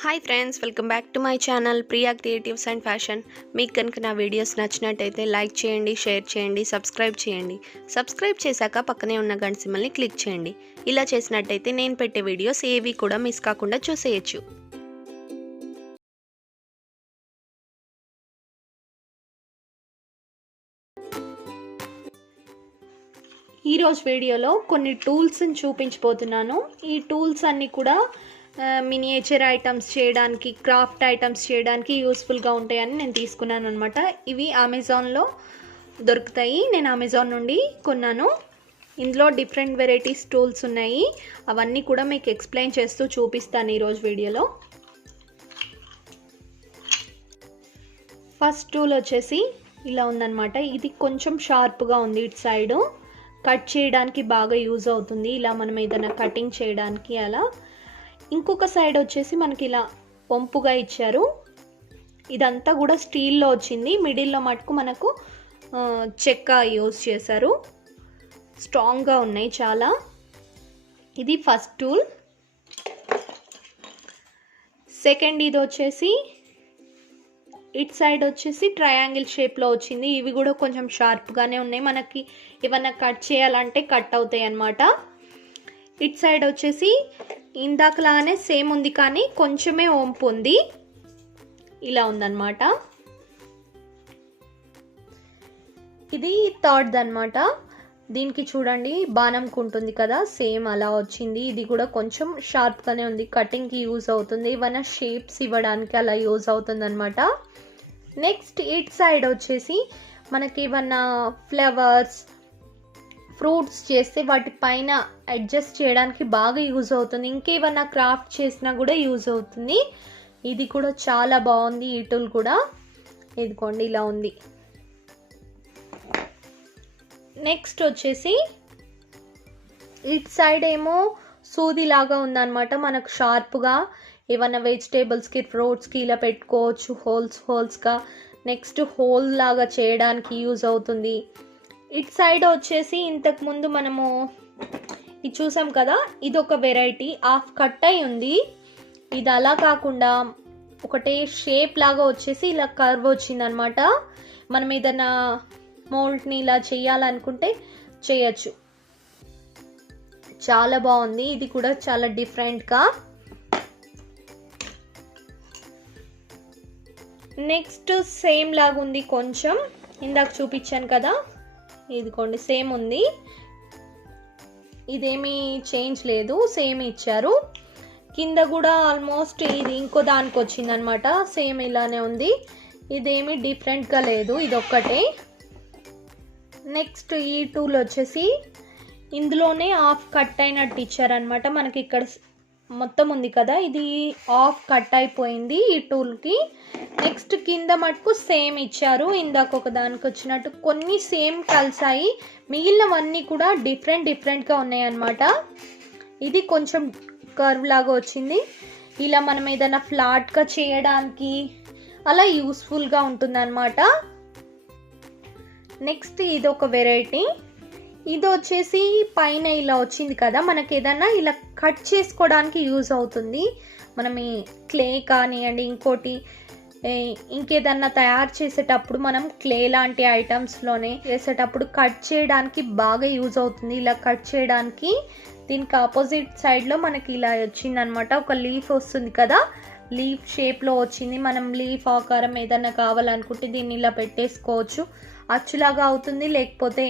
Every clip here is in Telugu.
Hi friends, welcome back to my channel Priya creatives and fashion. మీకు కనుక నా వీడియోస్ నచ్చినట్టయితే లైక్ చేయండి, షేర్ చేయండి, సబ్స్క్రైబ్ చేయండి. సబ్స్క్రైబ్ చేశాక పక్కనే ఉన్న గంట సింబల్ని క్లిక్ చేయండి. ఇలా చేసినట్టయితే నేను పెట్టే వీడియోస్ ఏవి కూడా మిస్ కాకుండా చూసేయచ్చు. ఈరోజు వీడియోలో కొన్ని టూల్స్ని చూపించబోతున్నాను. ఈ టూల్స్ అన్నీ కూడా మినియేచర్ ఐటమ్స్ చేయడానికి, క్రాఫ్ట్ ఐటమ్స్ చేయడానికి యూస్ఫుల్గా ఉంటాయని నేను తీసుకున్నాను అనమాట. ఇవి అమెజాన్లో దొరుకుతాయి. నేను అమెజాన్ నుండి కొన్నాను. ఇందులో డిఫరెంట్ వెరైటీస్ టూల్స్ ఉన్నాయి. అవన్నీ కూడా మీకు ఎక్స్ప్లెయిన్ చేస్తూ చూపిస్తాను ఈరోజు వీడియోలో. ఫస్ట్ టూల్ వచ్చేసి ఇలా ఉందన్నమాట. ఇది కొంచెం షార్ప్గా ఉంది. ఇటు సైడు కట్ చేయడానికి బాగా యూజ్ అవుతుంది. ఇలా మనం ఏదైనా కటింగ్ చేయడానికి అలా. ఇంకొక సైడ్ వచ్చేసి మనకి ఇలా వంపుగా ఇచ్చారు. ఇదంతా కూడా స్టీల్లో వచ్చింది. మిడిల్లో మటుకు మనకు చెక్క యూజ్ చేశారు. స్ట్రాంగ్గా ఉన్నాయి చాలా. ఇది ఫస్ట్ టూల్. సెకండ్ ఇది వచ్చేసి ఇట్ సైడ్ వచ్చేసి ట్రయాంగిల్ షేప్లో వచ్చింది. ఇవి కూడా కొంచెం షార్ప్గానే ఉన్నాయి. మనకి ఏమన్నా కట్ చేయాలంటే కట్ అవుతాయి అన్నమాట. ఇట్ సైడ్ వచ్చేసి ఇందాకలాగానే సేమ్ ఉంది, కానీ కొంచెమే వంపు ఉంది. ఇలా ఉందన్నమాట. ఇది థర్డ్ అన్నమాట. దీనికి చూడండి బాణంకు ఉంటుంది కదా, సేమ్ అలా వచ్చింది. ఇది కూడా కొంచెం షార్ప్గానే ఉంది. కటింగ్కి యూజ్ అవుతుంది. ఏమైనా షేప్స్ ఇవ్వడానికి అలా యూజ్ అవుతుంది అనమాట. నెక్స్ట్ ఇట్ సైడ్ వచ్చేసి మనకి ఏమన్నా ఫ్లవర్స్, ఫ్రూట్స్ చేస్తే వాటి పైన అడ్జస్ట్ చేయడానికి బాగా యూజ్ అవుతుంది. ఇంకేమన్నా క్రాఫ్ట్ చేసినా కూడా యూజ్ అవుతుంది. ఇది కూడా చాలా బాగుంది. ఈ టూల్ కూడా ఇదిగోండి ఇలా ఉంది. నెక్స్ట్ వచ్చేసి ఇట్ సైడ్ ఏమో సూది లాగా ఉందన్నమాట. మనకు షార్ప్గా ఏమన్నా వెజిటేబుల్స్కి, ఫ్రూట్స్కి ఇలా పెట్టుకోవచ్చు హోల్స్గా. నెక్స్ట్ హోల్ లాగా చేయడానికి యూజ్ అవుతుంది. ఇట్ సైడ్ వచ్చేసి ఇంతకుముందు మనము ఇది చూసాం కదా, ఇది ఒక వెరైటీ. హాఫ్ కట్ అయి ఉంది. ఇది అలా కాకుండా ఒకటే షేప్ లాగా వచ్చేసి ఇలా కర్వ్ వచ్చిందనమాట. మనం ఏదైనా మోల్డ్ని ఇలా చేయాలనుకుంటే చేయొచ్చు. చాలా బాగుంది. ఇది కూడా చాలా డిఫరెంట్గా. నెక్స్ట్ సేమ్ లాగా ఉంది కొంచెం. ఇందాక చూపించాను కదా, ఇదిగోండి సేమ్ ఉంది. ఇదేమీ చేంజ్ లేదు, సేమ్ ఇచ్చారు. కింద కూడా ఆల్మోస్ట్ ఇది ఇంకో దానికి వచ్చింది అనమాట. సేమ్ ఇలానే ఉంది. ఇదేమీ డిఫరెంట్గా లేదు, ఇదొక్కటే. నెక్స్ట్ ఈ టూల్ వచ్చేసి ఇందులోనే హాఫ్ కట్ అయినట్టు ఇచ్చారనమాట. మనకి ఇక్కడ మొత్తం ఉంది కదా, ఇది హాఫ్ కట్ అయిపోయింది ఈ టూల్కి. నెక్స్ట్ కింద మటుకు సేమ్ ఇచ్చారు. ఇందాక ఒక దానికి వచ్చినట్టు కొన్ని సేమ్ కలిసాయి. మిగిలినవన్నీ కూడా డిఫరెంట్గా ఉన్నాయి అన్నమాట. ఇది కొంచెం కర్వ్ లాగా వచ్చింది. ఇలా మనం ఏదైనా ఫ్లాట్గా చేయడానికి అలా యూస్ఫుల్గా ఉంటుంది అన్నమాట. నెక్స్ట్ ఇది ఒక వెరైటీ. ఇది వచ్చేసి పైన ఇలా వచ్చింది కదా, మనకి ఏదైనా ఇలా కట్ చేసుకోవడానికి యూజ్ అవుతుంది. మనం ఈ క్లే కానివ్వండి, ఇంకోటి ఇంకేదన్నా తయారు చేసేటప్పుడు మనం క్లే లాంటి ఐటమ్స్లోనే చేసేటప్పుడు కట్ చేయడానికి బాగా యూజ్ అవుతుంది. ఇలా కట్ చేయడానికి దీనికి ఆపోజిట్ సైడ్లో మనకి ఇలా వచ్చిందనమాట. ఒక లీఫ్ వస్తుంది కదా, లీఫ్ షేప్లో వచ్చింది. మనం లీఫ్ ఆకారం ఏదన్నా కావాలనుకుంటే దీన్ని ఇలా పెట్టేసుకోవచ్చు. అచ్చులాగా అవుతుంది, లేకపోతే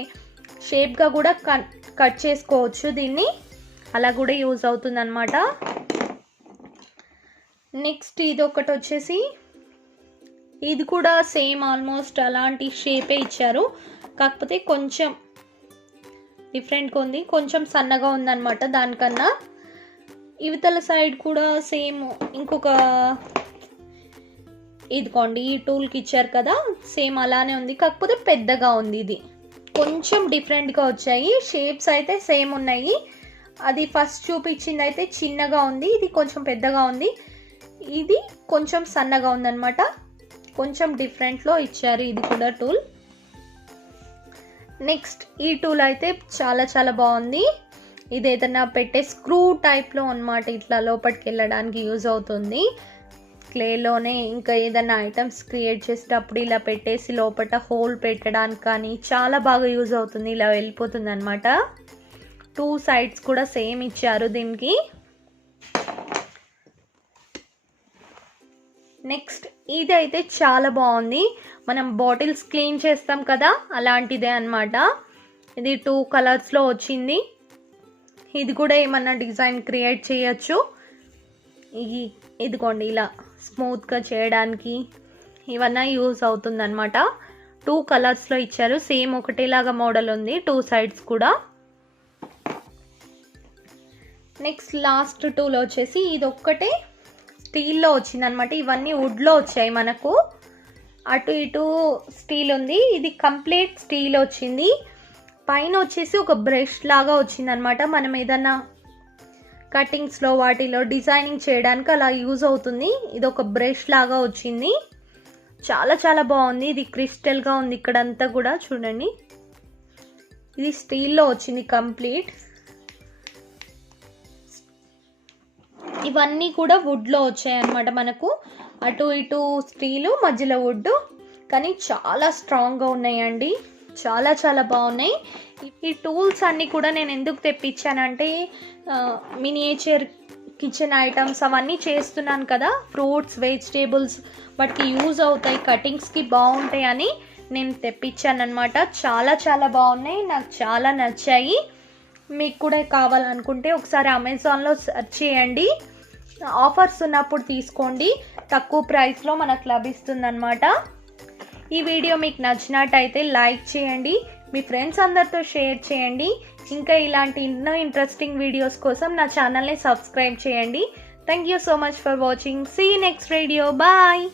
షేప్గా కూడా కట్ చేసుకోవచ్చు. దీన్ని అలా కూడా యూజ్ అవుతుంది అనమాట. నెక్స్ట్ ఇది ఒకటి వచ్చేసి ఇది కూడా సేమ్ ఆల్మోస్ట్ అలాంటి షేపే ఇచ్చారు, కాకపోతే కొంచెం డిఫరెంట్గా ఉంది. కొంచెం సన్నగా ఉందన్నమాట దానికన్నా. ఇవతల సైడ్ కూడా సేమ్ ఇంకొక ఇదిగోండి ఈ టూల్కి ఇచ్చారు కదా, సేమ్ అలానే ఉంది, కాకపోతే పెద్దగా ఉంది. ఇది కొంచెం డిఫరెంట్గా వచ్చాయి. షేప్స్ అయితే సేమ్ ఉన్నాయి. అది ఫస్ట్ చూపించింది అయితే చిన్నగా ఉంది, ఇది కొంచెం పెద్దగా ఉంది. ఇది కొంచెం సన్నగా ఉందన్నమాట. కొంచెం డిఫరెంట్లో ఇచ్చారు ఇది కూడా టూల్. నెక్స్ట్ ఈ టూల్ అయితే చాలా బాగుంది. ఇది ఏదైనా పెట్టే స్క్రూ టైప్లో అన్నమాట, ఇట్లా లోపలికి వెళ్ళడానికి యూజ్ అవుతుంది. క్లేలోనే ఇంకా ఏదైనా ఐటమ్స్ క్రియేట్ చేసేటప్పుడు ఇలా పెట్టేసి లోపల హోల్ పెట్టడానికి కానీ చాలా బాగా యూజ్ అవుతుంది. ఇలా వెళ్ళిపోతుంది అనమాట. 2 సైడ్స్ కూడా సేమ్ ఇచ్చారు దీనికి. నెక్స్ట్ ఇది అయితే చాలా బాగుంది. మనం బాటిల్స్ క్లీన్ చేస్తాం కదా, అలాంటిదే అనమాట. ఇది 2 కలర్స్లో వచ్చింది. ఇది కూడా ఏమన్నా డిజైన్ క్రియేట్ చేయొచ్చు. ఇదిగోండి ఇలా స్మూత్గా చేయడానికి ఇవన్నీ యూజ్ అవుతుంది అనమాట. 2 కలర్స్లో ఇచ్చారు. సేమ్ ఒకటేలాగా మోడల్ ఉంది 2 సైడ్స్ కూడా. నెక్స్ట్ లాస్ట్ 2లో వచ్చేసి ఇది ఒక్కటే స్టీల్లో వచ్చింది అనమాట. ఇవన్నీ వుడ్లో వచ్చాయి మనకు. అటు ఇటు స్టీల్ ఉంది, ఇది కంప్లీట్ స్టీల్ వచ్చింది. పైన వచ్చేసి ఒక బ్రష్ లాగా వచ్చింది అనమాట. మనం ఏదన్నా కటింగ్స్లో వాటిలో డిజైనింగ్ చేయడానికి అలా యూజ్ అవుతుంది. ఇది ఒక బ్రష్ లాగా వచ్చింది. చాలా చాలా బాగుంది. ఇది క్రిస్టల్గా ఉంది ఇక్కడంతా కూడా చూడండి. ఇది స్టీల్లో వచ్చింది కంప్లీట్. ఇవన్నీ కూడా వుడ్లో వచ్చాయి అన్నమాట మనకు. అటు ఇటు స్టీలు, మధ్యలో వుడ్, కానీ చాలా స్ట్రాంగ్గా ఉన్నాయండి. చాలా చాలా బాగున్నాయి. ఈ టూల్స్ అన్నీ కూడా నేను ఎందుకు తెప్పించానంటే మినియేచర్ కిచెన్ ఐటమ్స్ అవన్నీ చేస్తున్నాను కదా, ఫ్రూట్స్ వెజిటేబుల్స్ వాటికి యూజ్ అవుతాయి, కటింగ్స్కి బాగుంటాయి అని నేను తెప్పించాను అనమాట. చాలా చాలా బాగున్నాయి, నాకు చాలా నచ్చాయి. మీకు కూడా కావాలనుకుంటే ఒకసారి అమెజాన్లో సెర్చ్ చేయండి. ఆఫర్స్ ఉన్నప్పుడు తీసుకోండి, తక్కువ ప్రైస్లో మనకు లభిస్తుందన్నమాట. ఈ వీడియో మీకు నచ్చినట్టయితే లైక్ చేయండి, మీ ఫ్రెండ్స్ అందరితో షేర్ చేయండి. ఇంకా ఇలాంటి ఎన్నో ఇంట్రెస్టింగ్ వీడియోస్ కోసం నా ఛానల్ని సబ్స్క్రైబ్ చేయండి. Thank you so much for watching. See next video. Bye.